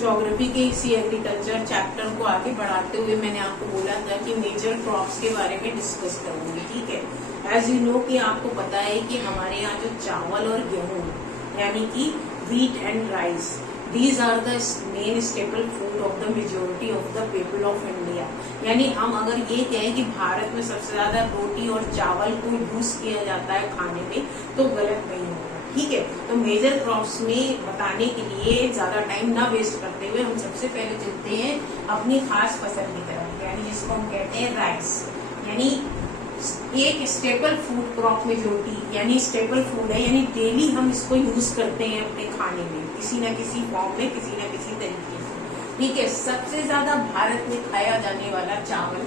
Geography के इसी agriculture chapter को आगे बढ़ाते हुए मैंने आपको बोला था कि मेजर क्रॉप्स के बारे में डिस्कस करूंगी। ठीक है, एज यू नो कि आपको पता है कि हमारे यहाँ जो चावल और गेहूं यानी कि wheat and rice, these are the main staple food of the majority of the people of India. यानी हम अगर ये कहें कि भारत में सबसे ज्यादा रोटी और चावल को यूज किया जाता है खाने में, तो गलत नहीं होगा। ठीक है, तो मेजर क्रॉप्स में बताने के लिए ज्यादा टाइम ना वेस्ट करते हुए हम सबसे पहले चलते हैं अपनी खास फसल की तरफ, यानी जिसको हम कहते हैं राइस। यानी एक स्टेपल फूड क्रॉप मेजोरिटी यानी स्टेपल फूड है, यानी डेली हम इसको यूज करते हैं अपने खाने में किसी न किसी फॉर्म में, किसी न किसी तरीके से। ठीक है, सबसे ज्यादा भारत में खाया जाने वाला चावल,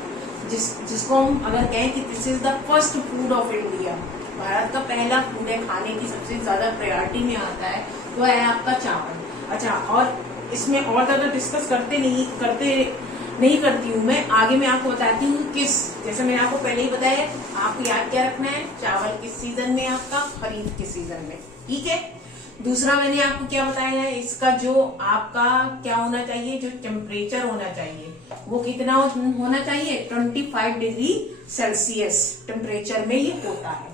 जिसको हम अगर कहें कि this is the first food of India, Bharat का पहला फूड है, खाने की सबसे ज्यादा प्रायोरिटी में आता है, वो है आपका चावल। अच्छा, और इसमें और ज्यादा डिस्कस नहीं करती हूँ मैं, आगे मैं आपको बताती हूँ किस, जैसे मैंने आपको पहले ही बताया, आपको याद क्या रखना है, चावल किस सीजन में, आपका खरीफ के सीजन में। ठीक है, दूसरा मैंने आपको क्या बताया है, इसका जो आपका क्या होना चाहिए, जो टेम्परेचर होना चाहिए वो कितना होना चाहिए, 25 डिग्री सेल्सियस टेम्परेचर में ये होता है।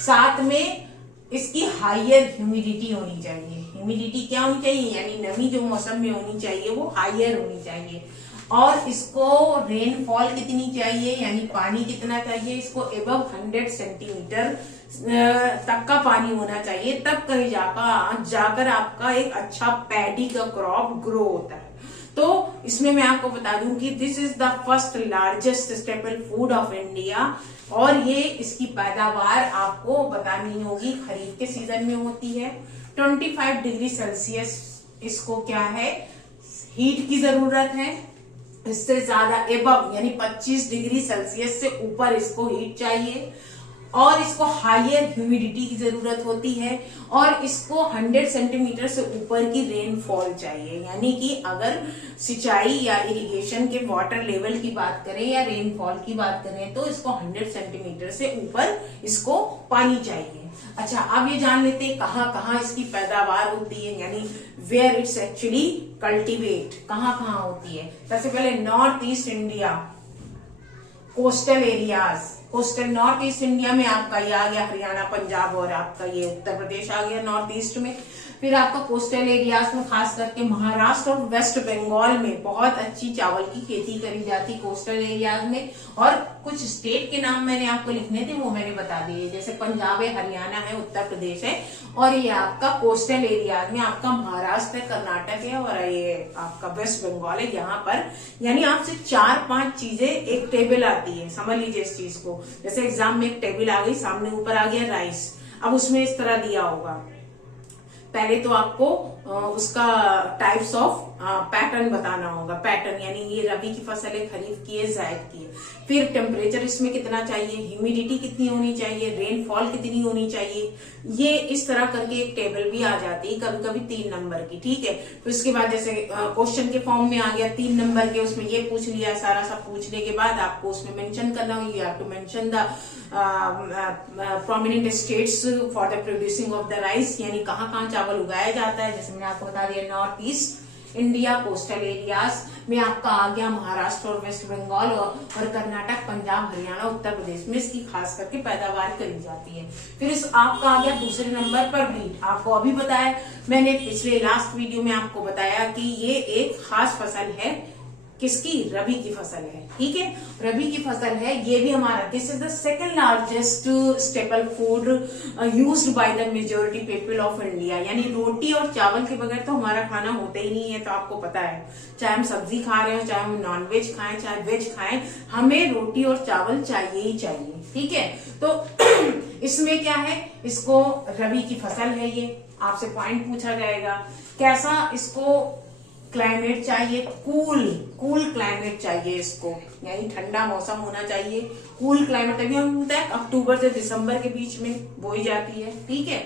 साथ में इसकी हायर ह्यूमिडिटी होनी चाहिए। ह्यूमिडिटी क्या होनी चाहिए, यानी नमी जो मौसम में होनी चाहिए वो हायर होनी चाहिए। और इसको रेनफॉल कितनी चाहिए, यानी पानी कितना चाहिए, इसको एबव 100 सेंटीमीटर तक का पानी होना चाहिए, तब कहीं जाकर आपका एक अच्छा पैडी का क्रॉप ग्रो होता है। तो इसमें मैं आपको बता दूं कि this is the first largest staple food of India, और ये इसकी पैदावार आपको बतानी होगी खरीफ के सीजन में होती है। 25 डिग्री सेल्सियस इसको क्या है, हीट की जरूरत है। इससे ज्यादा एबव यानी 25 डिग्री सेल्सियस से ऊपर इसको हीट चाहिए, और इसको हायर ह्यूमिडिटी की जरूरत होती है, और इसको 100 सेंटीमीटर से ऊपर की रेनफॉल चाहिए। यानी कि अगर सिंचाई या इरिगेशन के वाटर लेवल की बात करें या रेनफॉल की बात करें, तो इसको 100 सेंटीमीटर से ऊपर इसको पानी चाहिए। अच्छा, अब ये जान लेते हैं कहाँ कहाँ इसकी पैदावार होती है, यानी वेयर इट्स एक्चुअली कल्टीवेट, कहाँ कहाँ होती है। सबसे पहले north east India, coastal areas, coastal north east India में आपका ये आ गया हरियाणा, पंजाब, और आपका ये उत्तर प्रदेश आ गया नॉर्थ ईस्ट में। फिर आपका कोस्टल एरियाज में खास करके महाराष्ट्र और वेस्ट बंगाल में बहुत अच्छी चावल की खेती करी जाती कोस्टल एरियाज में। और कुछ स्टेट के नाम मैंने आपको लिखने थे, वो मैंने बता दिए, जैसे पंजाब है, हरियाणा है, उत्तर प्रदेश है, और ये आपका कोस्टल एरियाज में आपका महाराष्ट्र है, कर्नाटक है, और ये आपका वेस्ट बंगाल है। यहाँ पर यानी आपसे 4-5 चीजें एक टेबल आती है, समझ लीजिए इस चीज को। जैसे एग्जाम में एक टेबल आ गई, सामने ऊपर आ गया राइस, अब उसमें इस तरह दिया होगा, पहले तो आपको उसका टाइप्स ऑफ पैटर्न बताना होगा। पैटर्न यानी ये रबी की फसल है, खरीफ की है, जायद की है। फिर टेम्परेचर इसमें कितना चाहिए, ह्यूमिडिटी कितनी होनी चाहिए, रेनफॉल कितनी होनी चाहिए, ये इस तरह करके एक टेबल भी आ जाती है, कभी कभी 3 नंबर की। ठीक है, तो इसके बाद जैसे क्वेश्चन के फॉर्म में आ गया 3 नंबर के, उसमें ये पूछ लिया, सारा सब पूछने के बाद आपको उसमें मेंशन करना होगा, you have to mention the prominent states for the producing of the rice, यानी कहाँ कहाँ चावल उगाया जाता है। जैसे मैंने आपको बता दिया north east India, coastal areas में आपका आ गया महाराष्ट्र और वेस्ट बंगाल, और कर्नाटक, पंजाब, हरियाणा, उत्तर प्रदेश में इसकी खास करके पैदावार करी जाती है। फिर इस आपका आ गया दूसरे नंबर पर व्हीट। आपको अभी बताया मैंने पिछले लास्ट वीडियो में आपको बताया कि ये एक खास फसल है, किसकी, रबी की फसल है। ठीक है, रबी की फसल है, ये भी हमारा this is the second largest staple food used by the majority people of India. यानी रोटी और चावल के बगैर तो हमारा खाना होता ही नहीं है, तो आपको पता है, चाहे हम सब्जी खा रहे हो, चाहे हम नॉन वेज खाएं, चाहे वेज खाएं, हमें रोटी और चावल चाहिए ही चाहिए। ठीक है, तो इसमें क्या है, इसको रबी की फसल है, ये आपसे पॉइंट पूछा जाएगा। कैसा इसको क्लाइमेट चाहिए, कूल क्लाइमेट चाहिए इसको, यानी ठंडा मौसम होना चाहिए, कूल क्लाइमेट। तभी हम होता है अक्टूबर से दिसंबर के बीच में बोई जाती है। ठीक है,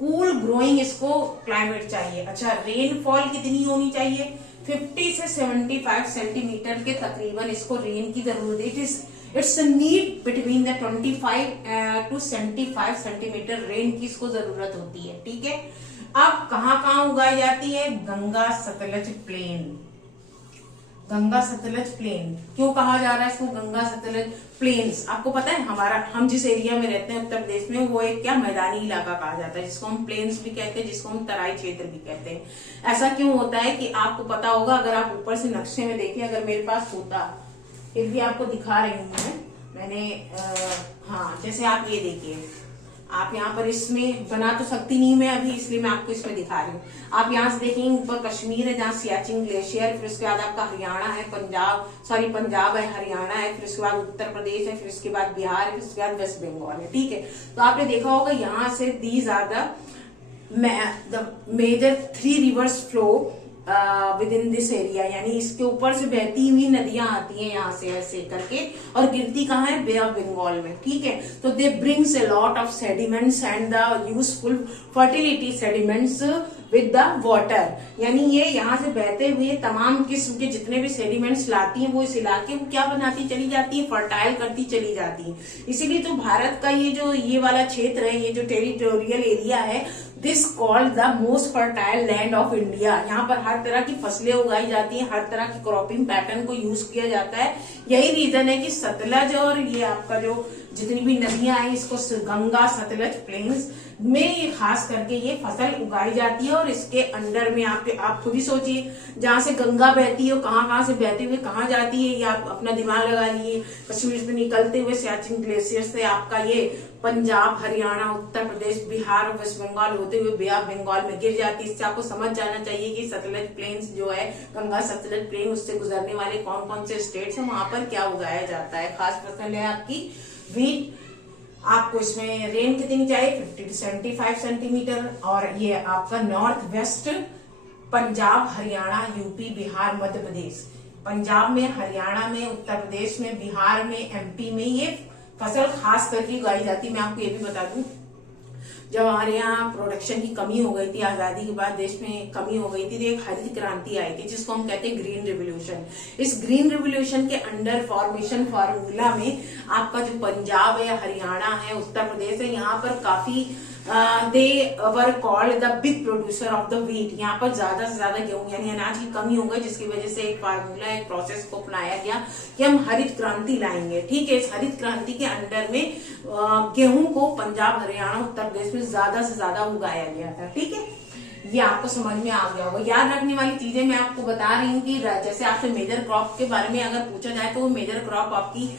कूल ग्रोइंग इसको क्लाइमेट चाहिए। अच्छा, रेनफॉल कितनी होनी चाहिए, 50 से 75 सेंटीमीटर के तकरीबन इसको रेन की जरूरत है। It's need between the 25 to 75 centimetre rain की इसको जरूरत होती है। ठीक है, अब कहाँ कहाँ उगाई जाती है? गंगा सतलज प्लेन। गंगा सतलज प्लेन क्यों कहा जा रहा है इसको गंगा सतलज प्लेन्स? आपको पता है हम जिस एरिया में रहते हैं उत्तर प्रदेश में, वो एक क्या मैदानी इलाका कहा जाता है, जिसको हम प्लेन्स भी कहते हैं, जिसको हम तराई क्षेत्र भी कहते हैं। ऐसा क्यों होता है कि आपको पता होगा, अगर आप ऊपर से नक्शे में देखें, अगर मेरे पास होता, फिर भी आपको दिखा रही हूँ मैंने हाँ, जैसे आप ये देखिए, आप यहाँ पर इसमें बना तो सकती नहीं मैं अभी, इसलिए मैं आपको इसमें दिखा रही हूँ। आप यहाँ से देखेंगे ऊपर कश्मीर है, जहाँ सियाचिन ग्लेशियर, फिर उसके बाद आपका हरियाणा है, पंजाब है, हरियाणा है, फिर उसके बाद उत्तर प्रदेश है, फिर उसके बाद बिहार है, फिर उसके बाद वेस्ट बंगाल है। ठीक है, तो आपने देखा होगा यहाँ से these are the major 3 rivers flow within this area, यानी इसके ऊपर से बहती हुई नदियां आती हैं यहाँ से ऐसे करके, और गिरती कहाँ है? बे ऑफ बंगाल में। ठीक है, तो they brings a lot of sediments and the useful fertility sediments with the water, यानी ये यहाँ से बहते हुए तमाम किस्म के जितने भी सेडिमेंट्स लाती हैं, वो इस इलाके को क्या बनाती चली जाती है? फर्टाइल करती चली जाती है। इसीलिए तो भारत का ये वाला क्षेत्र है, ये जो टेरिटोरियल एरिया है, this called the most fertile land of India. यहाँ पर हर तरह की फसलें उगाई जाती हैं, हर तरह की क्रॉपिंग पैटर्न को यूज किया जाता है। यही रीजन है कि सतलज और ये आपका जो जितनी भी नदियां हैं, इसको गंगा सतलज प्लेन्स में खास करके ये फसल उगाई जाती है। और इसके अंडर में आप खुद ही सोचिए, जहां से गंगा बहती है, कहाँ से बहते हुए कहाँ जाती है, ये आप अपना दिमाग लगा लीजिए। कश्मीर से निकलते हुए सियाचिन ग्लेशियर से आपका ये पंजाब, हरियाणा, उत्तर प्रदेश, बिहार और वेस्ट बंगाल होते हुए बे ऑफ बंगाल में गिर जाती है। इससे आपको समझ जाना चाहिए कि सतलज प्लेन्स जो है, गंगा सतलज प्लेन, उससे गुजरने वाले कौन कौन से स्टेट्स हैं, वहां पर क्या उगाया जाता है। खास फसल है आपकी व्हीट। आपको इसमें रेन कितनी चाहिए? 50 to 75 सेंटीमीटर। और ये आपका north west Punjab, Haryana, UP, Bihar, Madhya Pradesh, Punjab में, हरियाणा में, उत्तर प्रदेश में, बिहार में, एमपी में ये फसल खास करके उगाई जाती है। मैं आपको ये भी बता दूं, जब हमारे यहाँ प्रोडक्शन की कमी हो गई थी, आजादी के बाद देश में कमी हो गई थी, तो एक हरित क्रांति आई थी, जिसको हम कहते हैं ग्रीन रिवोल्यूशन। इस ग्रीन रिवोल्यूशन के अंडर फॉर्मेशन फार्मूला में आपका जो पंजाब है, हरियाणा है, उत्तर प्रदेश है, यहाँ पर काफी they were called the big producer of the wheat. यहाँ पर ज्यादा से ज्यादा गेहूं यानी अनाज की कमी हो गई, जिसकी वजह से एक फार्मूला, एक प्रोसेस को अपनाया गया कि हम हरित क्रांति लाएंगे। ठीक है, इस हरित क्रांति के अंडर में गेहूं को पंजाब, हरियाणा, उत्तर प्रदेश में ज्यादा से ज्यादा उगाया गया था। ठीक है, ये आपको समझ में आ गया होगा। याद रखने वाली चीजें मैं आपको बता रही हूँ कि जैसे आपसे मेजर क्रॉप के बारे में अगर पूछा जाए, तो वो मेजर क्रॉप आपकी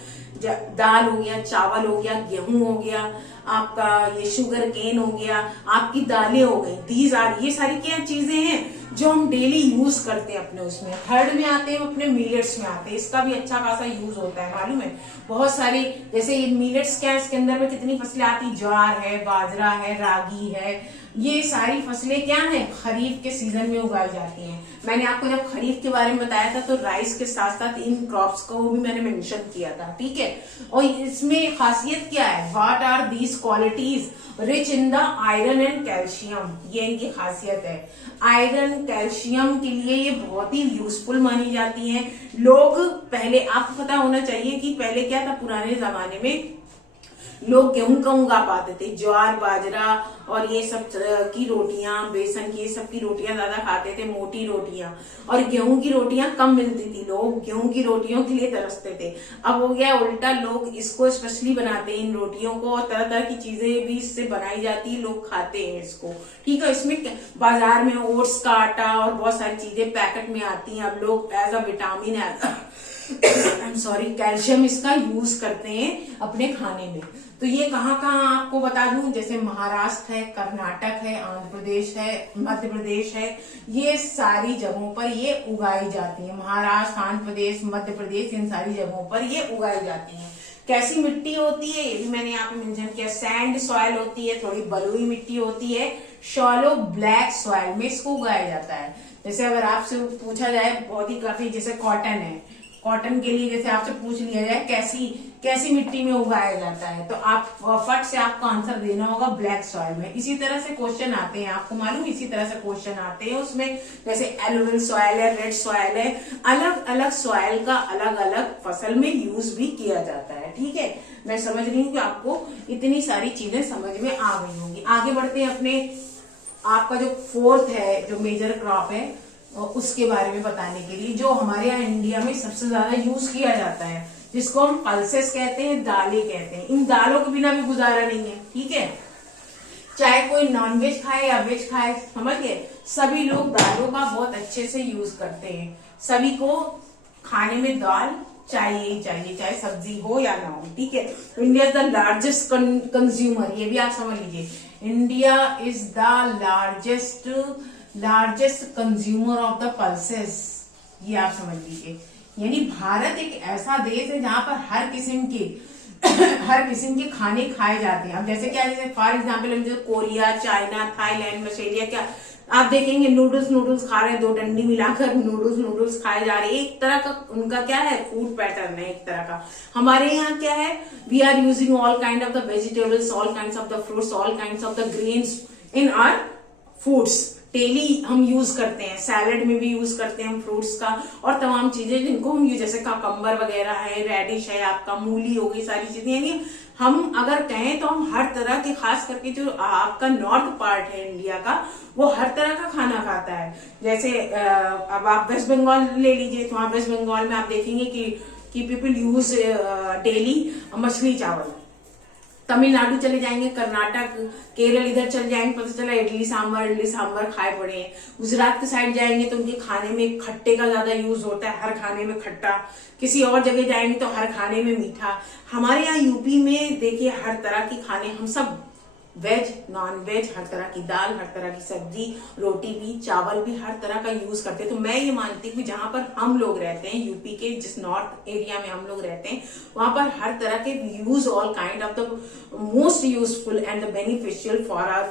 दाल हो गया, चावल हो गया, गेहूं हो गया, आपका ये शुगर केन हो गया, आपकी दालें हो गई। दीज आर, ये सारी क्या चीजें हैं जो हम डेली यूज करते हैं अपने उसमें। थर्ड में आते हैं अपने मिलेट्स में आते हैं, इसका भी अच्छा खासा यूज होता है, मालूम है। बहुत सारी, जैसे ये मिलेट्स क्या है, इसके अंदर में कितनी फसलें आती, ज्वार है, बाजरा है, रागी है, ये सारी फसलें क्या है, खरीफ के सीजन में उगाई जाती हैं। मैंने आपको जब खरीफ के बारे में बताया था, तो राइस के साथ साथ इन क्रॉप्स को भी मैंने मेंशन किया था। ठीक है, और इसमें खासियत क्या है, what are these qualities, rich in the iron and calcium, ये इनकी खासियत है। आयरन, कैल्शियम के लिए ये बहुत ही यूजफुल मानी जाती है। लोग पहले, आपको पता होना चाहिए कि पहले क्या था, पुराने जमाने में लोग गेहूं कम उगा पाते थे, ज्वार, बाजरा और ये सब की रोटियां, बेसन की ये सब की रोटियां ज्यादा खाते थे, मोटी रोटियां, और गेहूं की रोटियां कम मिलती थी, लोग गेहूं की रोटियों के लिए तरसते थे। अब हो गया उल्टा, लोग इसको स्पेशली बनाते हैं, इन रोटियों को, और तरह तरह की चीजें भी इससे बनाई जाती है, लोग खाते हैं इसको। ठीक है, इसमें बाजार में ओट्स का आटा और बहुत सारी चीजें पैकेट में आती हैं। अब लोग एज अ विटामिन, कैल्शियम इसका यूज करते हैं अपने खाने में। तो ये कहाँ कहाँ आपको बता दूं, जैसे महाराष्ट्र है, कर्नाटक है, आंध्र प्रदेश है, मध्य प्रदेश है, ये सारी जगहों पर ये उगाई जाती है। महाराष्ट्र, आंध्र प्रदेश, मध्य प्रदेश, इन सारी जगहों पर ये उगाई जाती है। कैसी मिट्टी होती है, ये भी मैंने यहाँ पे मेंशन किया। सैंड सॉइल होती है, थोड़ी बलुई मिट्टी होती है, शॉलो ब्लैक सॉइल में इसको उगाया जाता है। जैसे अगर आपसे पूछा जाए, बहुत ही काफी, जैसे कॉटन है, कॉटन के लिए जैसे आपसे पूछ लिया जाए कैसी मिट्टी में उगाया जाता है, तो आप फट से आपको आंसर देना होगा ब्लैक सॉइल में। इसी तरह से क्वेश्चन आते हैं, आपको मालूम, इसी तरह से क्वेश्चन आते हैं उसमें, जैसे एलुवियल सॉइल है, रेड सॉइल है, अलग अलग सॉइल का अलग अलग फसल में यूज भी किया जाता है। ठीक है, मैं समझ रही हूँ कि आपको इतनी सारी चीजें समझ में आ गई होंगी। आगे बढ़ते हैं अपने आपका जो फोर्थ है जो मेजर क्रॉप है उसके बारे में बताने के लिए, जो हमारे यहाँ इंडिया में सबसे ज्यादा यूज किया जाता है, जिसको हम पल्सेस कहते हैं, दालें कहते हैं। इन दालों के बिना भी गुजारा नहीं है, ठीक है। चाहे कोई नॉनवेज खाए या वेज खाए, समझ गए, सभी लोग दालों का बहुत अच्छे से यूज करते हैं। सभी को खाने में दाल चाहिए ही चाहिए, चाहे सब्जी हो या ना हो, ठीक है। India is the largest consumer, ये भी आप समझ लीजिए, India is the largest consumer of the pulses, ये आप समझ लीजिए। यानी भारत एक ऐसा देश है जहां पर हर किस्म के हर किस्म के खाने खाए जाते हैं। अब जैसे क्या, जैसे फॉर एग्जाम्पल हम जैसे कोरिया, चाइना, थाईलैंड, ऑस्ट्रेलिया, क्या आप देखेंगे नूडल्स खा रहे हैं, 2 डंडी मिलाकर नूडल्स खाए जा रहे हैं। एक तरह का उनका क्या है, फूड पैटर्न है एक तरह का। हमारे यहाँ क्या है, we are using all kind of the vegetables, all kind of the fruits, all kind of the grains in our foods. Daily हम यूज करते हैं, सैलेड में भी यूज करते हैं हम फ्रूट्स का, और तमाम चीजें जिनको हम यूज, जैसे काकम्बर वगैरह है, रेडिश है, आपका मूली हो गई, सारी चीजें। यानी हम अगर कहें तो हम हर तरह के, खास करके जो आपका नॉर्थ पार्ट है इंडिया का, वो हर तरह का खाना खाता है। जैसे अब आप वेस्ट बंगाल ले लीजिए, तो वहां वेस्ट बंगाल में आप देखेंगे कि पीपल यूज डेली मछली चावल। तमिलनाडु चले जाएंगे, कर्नाटक, केरल, इधर चले जाएंगे, पता चला इडली सांभर खाए पड़े हैं। गुजरात के साइड जाएंगे तो उनके खाने में खट्टे का ज्यादा यूज होता है, हर खाने में खट्टा। किसी और जगह जाएंगे तो हर खाने में मीठा। हमारे यहाँ यूपी में देखिए हर तरह के खाने, हम सब वेज, नॉन वेज, हर तरह की दाल, हर तरह की सब्जी, रोटी भी, चावल भी, हर तरह का यूज करते हैं। तो मैं ये मानती हूँ जहां पर हम लोग रहते हैं, यूपी के जिस नॉर्थ एरिया में हम लोग रहते हैं, वहां पर हर तरह के use all kind of the most useful and the beneficial for our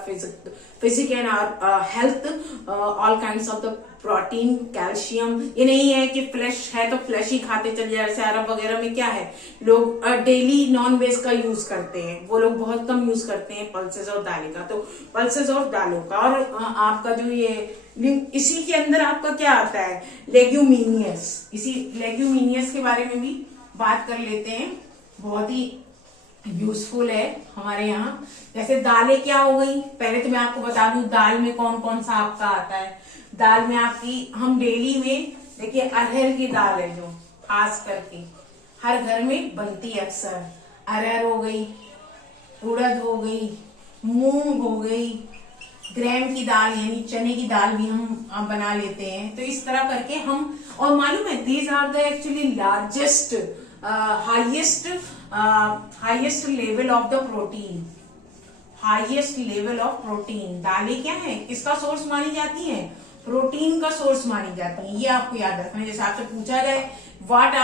physique and our health, all kind of the protein, calcium. ये नहीं है कि फ्लैश है तो फ्लैश ही खाते चले जाए। जैसे अरब वगैरह में क्या है, लोग डेली नॉन वेज का यूज करते हैं, वो लोग बहुत कम यूज करते हैं पल्सेस और दालें का। तो पल्सेस और दालों का, और आपका जो ये इसी के अंदर आपका क्या आता है, लेग्यूमिनियस। इसी लेग्यूमिनियस के बारे में भी बात कर लेते हैं, बहुत ही यूजफुल है हमारे यहाँ। जैसे दालें क्या हो गई, पहले तो मैं आपको बता दूं दाल में कौन कौन सा आपका आता है। दाल में आपकी, हम डेली में देखिए अरहर की दाल है जो खास करके हर घर में बनती है अक्सर। अरहर हो गई, उड़द हो गई, मूंग हो गई, ग्राम की दाल यानी चने की दाल भी हम बना लेते हैं। तो इस तरह करके हम, और मालूम है these are the actually largest highest level of the protein, highest level of protein. दालें क्या है, किसका सोर्स मानी जाती है, प्रोटीन का सोर्स मानी जाती है। ये आपको याद रखना है। जैसे आपसे पूछा जाए what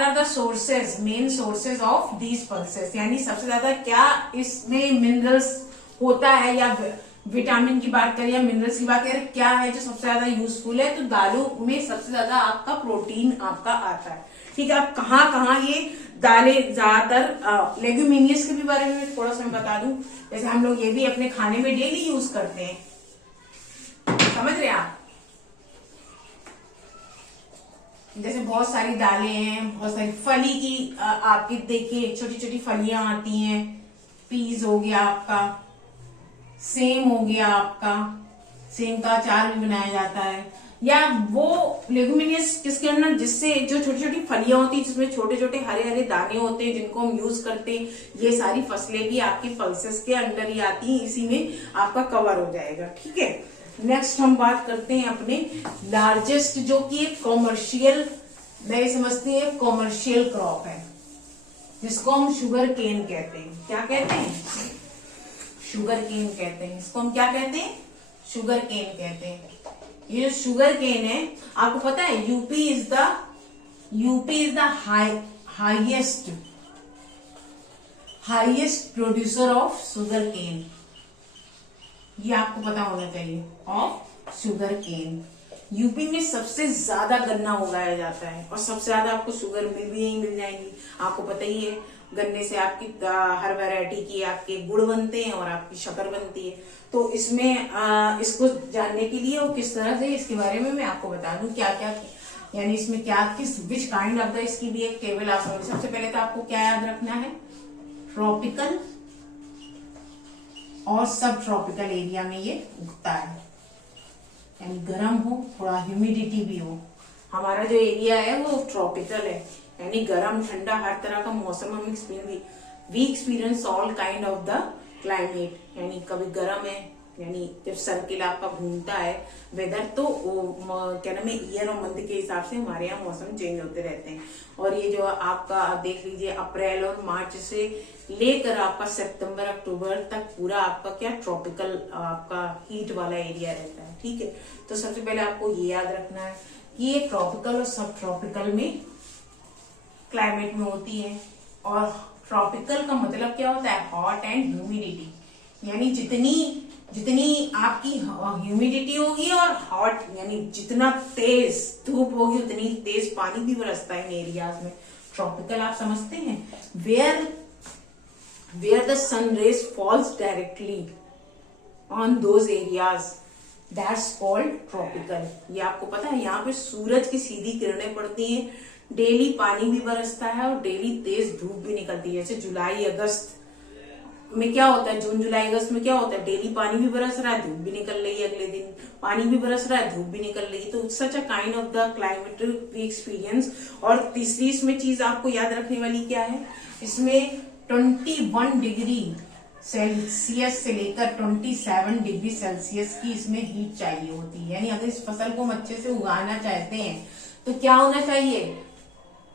are the sources, main sources of these pulses, यानी सबसे ज्यादा क्या इसमें मिनरल्स होता है, या विटामिन की बात करें या मिनरल्स की बात करें, क्या है जो सबसे ज्यादा यूजफुल है, तो दालों में सबसे ज्यादा आपका प्रोटीन आपका आता है। ठीक है, अब कहाँ ये दालें ज्यादातर, लेग्यूमिनियस के भी बारे में थोड़ा सा मैं बता दूं। जैसे हम लोग ये भी अपने खाने में डेली यूज करते हैं, समझ रहे हैं आप। जैसे बहुत सारी दालें हैं, बहुत सारी फली की, आपकी देखिए छोटी छोटी फलियां आती हैं। पीज हो गया आपका, सेम हो गया आपका, सेम का अचार भी बनाया जाता है। या वो लेगुमिनियस किसके अंदर, जिससे जो छोटी छोटी फलियां होती है जिसमें छोटे छोटे हरे हरे दाने होते हैं जिनको हम यूज करते हैं, ये सारी फसलें भी आपकी पल्सेस के अंदर ही आती हैं, इसी में आपका कवर हो जाएगा। ठीक है, नेक्स्ट हम बात करते हैं अपने लार्जेस्ट, जो कि एक कॉमर्शियल, मैं समझती है कॉमर्शियल क्रॉप है, जिसको हम शुगर केन कहते हैं। क्या कहते हैं, शुगर केन कहते हैं। इसको हम क्या कहते हैं, शुगर केन कहते हैं। ये जो शुगर केन है, आपको पता है UP is the highest producer of sugar cane. ये आपको पता होना चाहिए, ऑफ शुगर केन। यूपी में सबसे ज्यादा गन्ना उगाया जाता है, और सबसे ज्यादा आपको शुगर मिल भी यही मिल जाएंगी। आपको पता ही है गन्ने से आपकी हर वैरायटी की आपके गुड़ बनते हैं और आपकी शक्कर बनती है। तो इसमें इसको जानने के लिए और किस तरह से, इसके बारे में मैं आपको बता दूं क्या क्या, यानी इसमें क्या किस विच काइंड ऑफ द, इसकी भी एक टेबल आप सबसे पहले तो आपको क्या याद रखना है, ट्रॉपिकल और सब ट्रॉपिकल एरिया में ये उगता है, यानी गर्म हो, थोड़ा ह्यूमिडिटी भी हो। हमारा जो एरिया है वो ट्रॉपिकल है, यानी गर्म ठंडा हर तरह का मौसम हम experience all kind of the climate. यानी कभी गर्म है, यानी जब सर्किल आपका घूमता है वेदर, तो क्या नाम है, ईयर और मंथ के हिसाब से हमारे यहाँ मौसम चेंज होते रहते हैं। और ये जो आपका देख लीजिए अप्रैल और मार्च से लेकर आपका सितंबर अक्टूबर तक पूरा आपका क्या ट्रॉपिकल आपका हीट वाला एरिया रहता है। ठीक है, तो सबसे पहले आपको ये याद रखना है कि ये ट्रॉपिकल और सब ट्रॉपिकल में क्लाइमेट में होती है। और ट्रॉपिकल का मतलब क्या होता है, हॉट एंड ह्यूमिडिटी, यानी जितनी आपकी ह्यूमिडिटी होगी और हॉट, यानी जितना तेज धूप होगी उतनी तेज पानी भी बरसता है इन एरियाज में। ट्रॉपिकल आप समझते हैं, where the sun rays falls directly on those areas, that's called tropical. ये आपको पता है, यहाँ पे सूरज की सीधी किरणें पड़ती हैं, डेली पानी भी बरसता है और डेली तेज धूप भी निकलती है। जैसे जुलाई अगस्त में क्या होता है, जून जुलाई अगस्त में क्या होता है, डेली पानी भी बरस रहा है, धूप भी निकल रही है, अगले दिन पानी भी बरस रहा है, धूप भी निकल रही है। तो such a kind of the climate we experience. और तीसरी इसमें चीज आपको याद रखने वाली क्या है, इसमें 21 डिग्री सेल्सियस से लेकर 27 डिग्री सेल्सियस की इसमें हीट चाहिए होती है। यानी अगर इस फसल को हम अच्छे से उगाना चाहते हैं तो क्या होना चाहिए,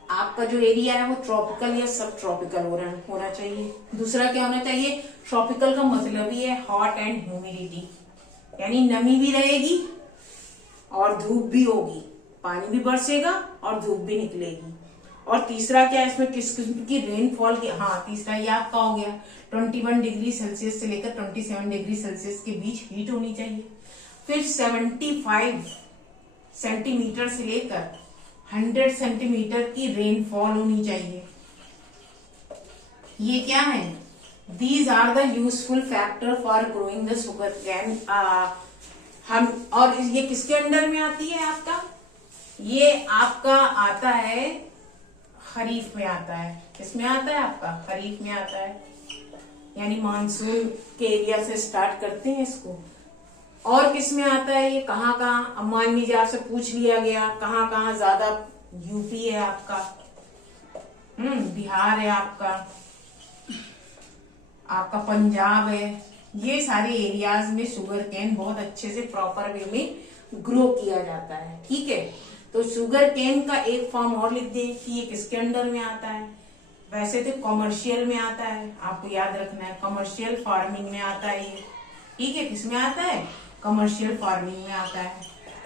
आपका जो एरिया है वो ट्रॉपिकल या सब ट्रॉपिकल होना चाहिए। दूसरा क्या होना चाहिए, ट्रॉपिकल का मतलब ही है हॉट एंड ह्यूमिडिटी, यानी नमी भी रहेगी और धूप भी होगी, पानी भी बरसेगा और धूप भी निकलेगी। और तीसरा क्या है, इसमें किस किस्म की रेनफॉल की, हाँ तीसरा ये आपका हो गया 21 डिग्री सेल्सियस से लेकर 27 डिग्री सेल्सियस के बीच हीट होनी चाहिए। फिर 75 सेंटीमीटर से लेकर 100 सेंटीमीटर की रेनफॉल होनी चाहिए। ये क्या है, these are the useful factor for growing the sugar cane. हम और ये किसके अंडर में आती है आपका, ये आपका आता है खरीफ में आता है। किसमें आता है आपका, खरीफ में आता है, यानी मानसून के एरिया से स्टार्ट करते हैं इसको। और किस में आता है ये, कहाँ कहाँ, अब मान लीजिए आपसे पूछ लिया गया कहाँ कहाँ ज्यादा, यूपी है आपका, बिहार है आपका पंजाब है, ये सारे एरियाज में शुगर केन बहुत अच्छे से प्रॉपर वे में ग्रो किया जाता है। ठीक है, तो शुगर केन का एक फॉर्म और लिख दें कि ये किसके अंडर में आता है। वैसे तो कॉमर्शियल में आता है, आपको याद रखना है कॉमर्शियल फार्मिंग में आता है ये। ठीक है, किसमें आता है, कमर्शियल फार्मिंग में आता है।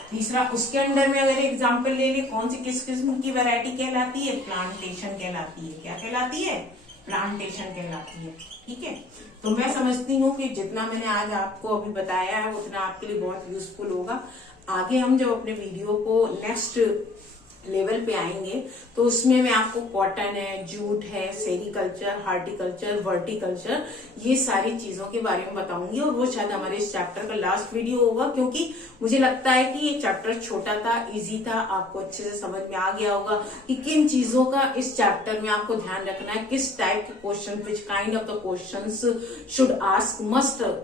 तीसरा उसके अंडर में अगर एग्जांपल ले ले, कौन सी किस किस्म की वैरायटी कहलाती है, प्लांटेशन कहलाती है। क्या कहलाती है, प्लांटेशन कहलाती है। ठीक है, तो मैं समझती हूँ कि जितना मैंने आज आपको अभी बताया है उतना आपके लिए बहुत यूजफुल होगा। आगे हम जब अपने वीडियो को नेक्स्ट लेवल पे आएंगे तो उसमें मैं आपको कॉटन है, जूट है, सेरिकल्चर, हार्टिकल्चर, वर्टिकल्चर, ये सारी चीजों के बारे में बताऊंगी। और वो शायद हमारे इस चैप्टर का लास्ट वीडियो होगा, क्योंकि मुझे लगता है कि ये चैप्टर छोटा था, इजी था, आपको अच्छे से समझ में आ गया होगा कि किन चीजों का इस चैप्टर में आपको ध्यान रखना है, किस टाइप के question, which kind of the questions should ask,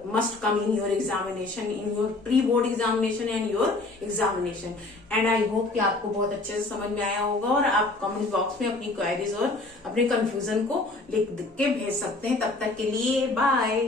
must come in your examination, in your pre board examination and your examination. And I hope कि आपको बहुत अच्छे से समझ में आया होगा और आप कमेंट बॉक्स में अपनी क्वेरीज और अपने कंफ्यूजन को लिख के भेज सकते हैं। तब तक के लिए बाय।